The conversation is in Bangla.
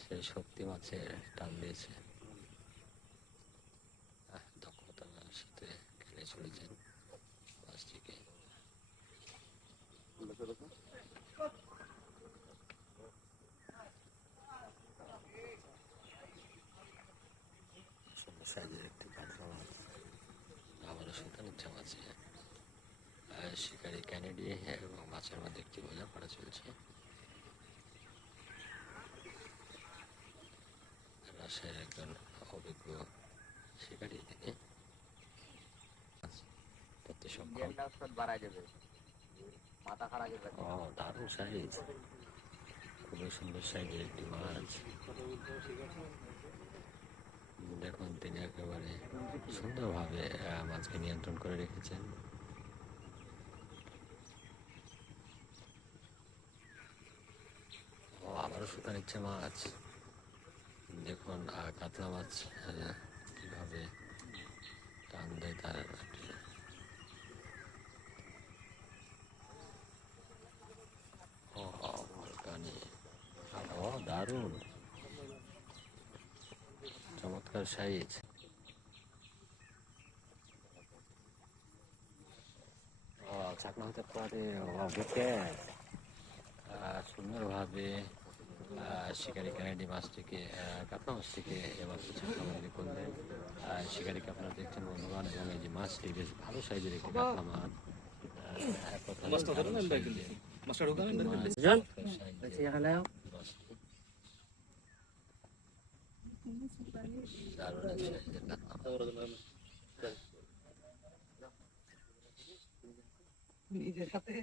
সেই শক্তি মাছের টান দিয়েছে। দক্ষতার সাথে খেলে চলেছেন মাছটিকে সুন্দর সাইজের একটি কাতলা মাছ আবারও সুতানের চাপ আছে আহ, শিকারি ক্যানেডি এবং মাছের মধ্যে একটি বোঝাপড়া চলছে। রাজশাহীর একজন অভিজ্ঞ শিকারী তিনি। ধরতে সক্ষম মাথা খারাপ যাবে ও দারুণ সাইজ। খুবই সুন্দর সাইজের একটি মাছ। দেখুন তিনি একেবারে সুন্দরভাবে মাছকে নিয়ন্ত্রণ করে রেখেছেন। ও ইচ্ছে মাছ। দেখুন কাতলা মাছ আহ, কীভাবে টান দেয় তার দারুণ। চমৎকার সাইজ। ও চাকনা হতে পারে। সুন্দরভাবে শিকারি মাছটিকে আহ, কাতলা মাছটিকে এবার চাকনাবন্দি করলেন। আহ, শিকারিকে আপনারা দেখছেন বন্ধুগণ এবং এই যে মাছটি বেশ ভালো সাইজের একটি কাতলা মাছ। মাছ, মাছটি। মাছ। নিজের সাথে।